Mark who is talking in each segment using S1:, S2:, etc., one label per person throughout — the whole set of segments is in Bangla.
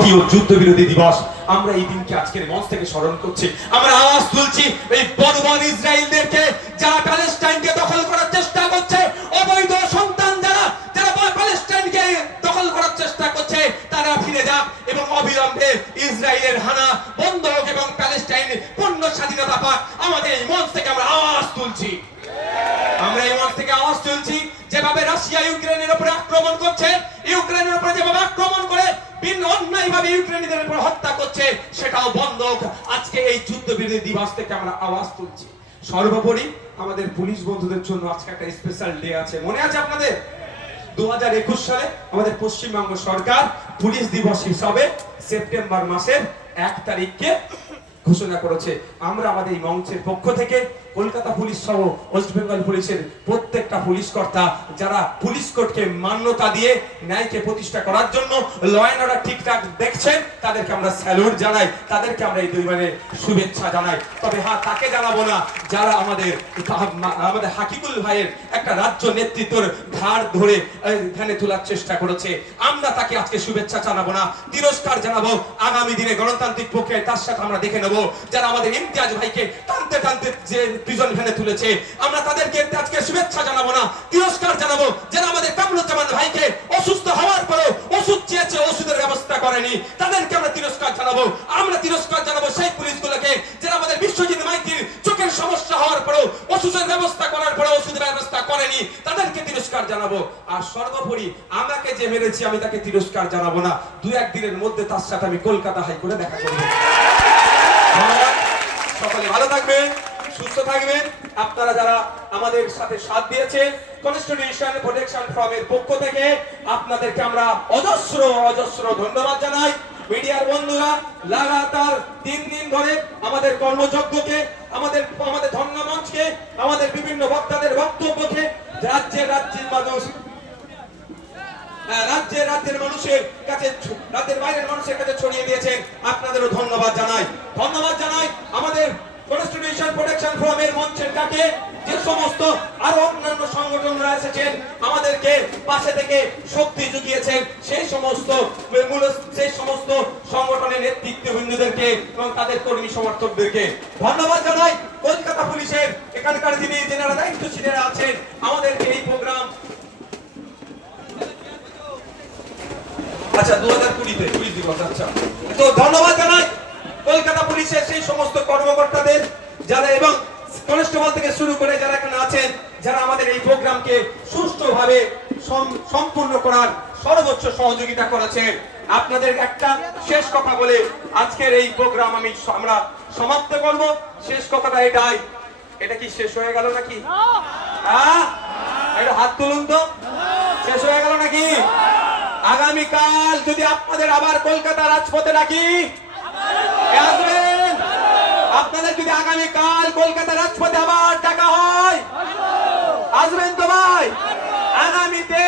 S1: প্রিয় যুদ্ধ বিরোধী দিবস। আমরা এই দিনকে আজকের মঞ্চ থেকে স্মরণ করছি। আমরা আওয়াজ তুলছি এই বর্বর ইসরায়েলদেরকে, যারা প্যালেস্টাইনকে দখল করার চেষ্টা করছে। অবৈধ সন্তান যারা যারা প্যালেস্টাইনকে দখল করার চেষ্টা করছে, তারা ফিরে যাক এবং অবিলম্বে ইসরায়েলের হানা বন্ধ হোক এবং প্যালেস্টাইন পূর্ণ স্বাধীনতা পাক। আমাদের এই মঞ্চ থেকে আমরা আওয়াজ তুলছি। আমরা এই মঞ্চ থেকে আওয়াজ তুলছি, যেভাবে রাশিয়া ইউক্রেনের উপরে আক্রমণ করছে, ইউক্রেনের উপরে অন্যায়ভাবে ইউক্রেনীদের উপর হত্যা করছে, সেটাও বন্ধ আজকে এই যুদ্ধ বিরোধী দিবস থেকে আমরা আওয়াজ তুলছি। সর্বোপরি আমাদের পুলিশ বন্ধুদের জন্য আজকে একটা স্পেশাল ডে আছে। মনে আছে আপনাদের? দু হাজার একুশ সালে আমাদের পশ্চিমবঙ্গ সরকার পুলিশ দিবস হিসাবে সেপ্টেম্বর মাসের এক তারিখকে ঘোষণা করেছে। আমরা আমাদের এই মঞ্চের পক্ষ থেকে কলকাতা পুলিশ সহ ওয়েস্ট বেঙ্গল পুলিশের প্রত্যেকটা পুলিশ কর্তা যারা পুলিশ কোর্টকে মান্যতা দিয়ে ন্যায়কে প্রতিষ্ঠা করার জন্য ল অ্যান্ড অর্ডার ঠিকঠাক দেখছেন, তাদেরকে আমরা স্যালুট জানাই, তাদেরকে আমরা এই দুই মানে শুভেচ্ছা জানাই। তবে হ্যাঁ তাকে জানাব না, যারা আমাদের আমাদের হাকিকুল ভাইয়ের একটা রাজ্য নেতৃত্বর ঘাড় ধরে ধ্যানে তোলার চেষ্টা করেছে। আমরা তাকে আজকে শুভেচ্ছা জানাব না, তিরস্কার জানাব, আগামী দিনে গণতান্ত্রিক প্রক্রিয়ায় তার সাথে আমরা দেখে নেব, যারা আমাদের ইমতিয়াজ ভাইকে টানতে টানতে যে প্রিজন ভ্যানে তুলেছে। আমরা তাদেরকে আজকে শুভেচ্ছা জানাব না, তিরস্কার জানাব যারা আমাদের কামরুজ্জামান ভাইকে অসুস্থ হওয়ার পরেও ওষুধ চেয়েছে, ওষুধের ব্যবস্থা করেনি। তাদেরকে আমরা তিরস্কার জানাব, আমরা তিরস্কার জানাব সেই পুলিশগুলোকে যারা আমাদের বিশ্বজিৎ মাইতির চোখের সমস্যা হওয়ার পরেও ওষুধের ব্যবস্থা করার পরেও ওষুধের ব্যবস্থা করেনি। তাদেরকে তিরস্কার জানাব। আর সর্বোপরি আমাকে যে মেরেছি, আমি তাকে তিরস্কার জানাব না। দু একদিনের মধ্যে তার সাথে আমি কলকাতা হাইকোর্টে দেখা করব। সকলে ভালো থাকবেন। সুস্থ থাকবেন। আপনারা যারা আমাদের সাথে সাথ দিয়েছেন কনস্টিটিউশন প্রোটেকশন ফ্রমের পক্ষ থেকে আপনাদেরকে আমরা অজস্র অজস্র ধন্যবাদ জানাই। মিডিয়ার বন্ধুরা লাগাতার তিন দিন ধরে আমাদের কর্মযজ্ঞকে আমাদের আমাদের ধন্যমঞ্চকে আমাদের বিভিন্ন বক্তাদের বক্তব্যকে রাজ্যের রাজ্যের মানুষ হ্যাঁ, রাজ্যের রাজ্যের মানুষের কাছে রাজ্যের বাইরের মানুষের কাছে ছড়িয়ে দিয়েছেন। আপনাদেরও ধন্যবাদ জানাই। ধন্যবাদ জানাই আমাদের কনস্টিটিউশন প্রোটেকশন ফোরামের মঞ্চের ডাকে যে সমস্ত আরও অন্যান্য সংগঠনরা এসেছেন, আমাদেরকে পাশে থেকে শক্তি জুগিয়েছেন, সেই সমস্ত সেই সমস্ত সংগঠনের নেতৃত্ববৃন্দদেরকে এবং তাদের কর্মী সমর্থকদেরকে ধন্যবাদ জানাই। কলকাতা পুলিশের এখানকার যিনি যেনারা দায়িত্বশীলেরা আছেন, আমাদেরকে এই প্রোগ্রাম আচ্ছা দু হাজার কুড়িতে পুলিশ দিবস আচ্ছা। তো ধন্যবাদ জানাই। পুলিশের সেই সমস্ত কর্মকর্তাদের যারা এবং কনস্টেবল থেকে শুরু করে যারা এখানে আছেন যারা আমাদের এই প্রোগ্রামকে সুষ্ঠুভাবে সম্পূর্ণ করার সর্বোচ্চ সহযোগিতা করেছেন। আপনাদের একটা শেষ কথা বলে আজকের এই প্রোগ্রাম আমি আমরা সমাপ্ত করব। শেষ কথাটা এটাই। এটা কি শেষ হয়ে গেল নাকি? হ্যাঁ? এটা হাত তুলুন তো। শেষ হয়ে গেল নাকি? আগামীকাল যদি আপনাদের আবার কলকাতা রাজপথে আপনাদের যদি আগামীকাল কলকাতা রাজপথে আবার ডাকা হয়। আসবেন তো ভাই? আগামীতে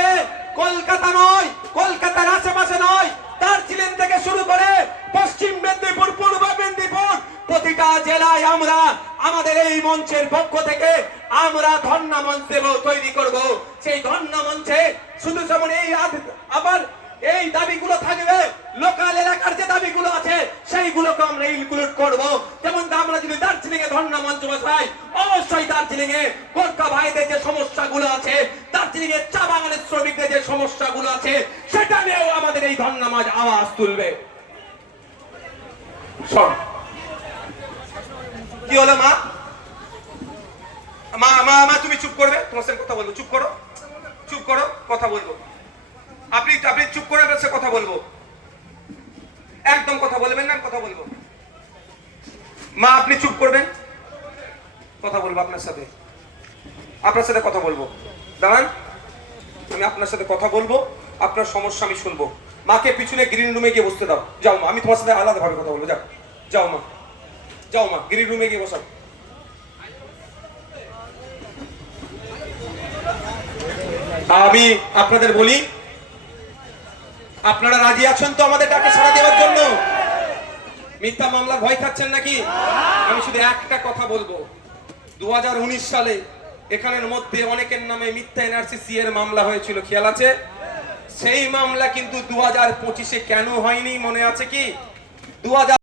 S1: কলকাতা নয়, কলকাতার আশেপাশে নয়, দার্জিলিং থেকে শুরু করে পশ্চিম মেদিনীপুর, পূর্ব মেদিনীপুর, প্রতিটা জেলায় আমরা আমাদের এই মঞ্চের পক্ষ থেকে আমরা ধর্ণা মঞ্চ দেব তৈরি করব। সেই ধর্ণা মঞ্চে শুধু যেমন এই আবার এই দাবিগুলো থাকবে, লোকাল এলাকার যে দাবিগুলো আছে, সেইগুলোকে আমরা ইনক্লুড করব। অবশ্যই দার্জিলিং এ গোর্খা ভাইদের যে সমস্যাগুলো আছে দার্জিলিং এর চা বাগানের শ্রমিকদের যে সমস্যাগুলো আছে, সেটা নিয়েও আমাদের এই আওয়াজ তুলবে। কি হলো মা? মা মা মা, তুমি চুপ করবে। তোমার সঙ্গে কথা বলব। চুপ করো। চুপ করো, কথা বলব। আপনি আপনি চুপ করে সাথে কথা বলব। একদম কথা বলবেন না কথা বলব। মা, আপনি চুপ করবেন। কথা বলব আপনার সাথে। আপনার সাথে কথা বলব। দাঁড়ান, আমি আপনার সাথে কথা বলব, আপনার সমস্যা আমি শুনব। মাকে পিছনে গ্রিন রুমে গিয়ে বসতে দাও। যাও মা, আমি তোমার সাথে আলাদাভাবে কথা বলব, যাও। যাও মা যাও মা গ্রিন রুমে গিয়ে বসাও। আমি আপনাদের বলি, আপনারা রাজি আছেন তো আমাদের ডাকে সাড়া দেওয়ার জন্য? মিথ্যা মামলার ভয় খাচ্ছেন নাকি? আমি শুধু একটা কথা বলব। দু হাজার উনিশ সালে এখানের মধ্যে অনেকের নামে মিথ্যা এনআরসিসি এর মামলা হয়েছিল, খেয়াল আছে? সেই মামলা কিন্তু দু পঁচিশে কেন হয়নি মনে আছে কি? দু হাজার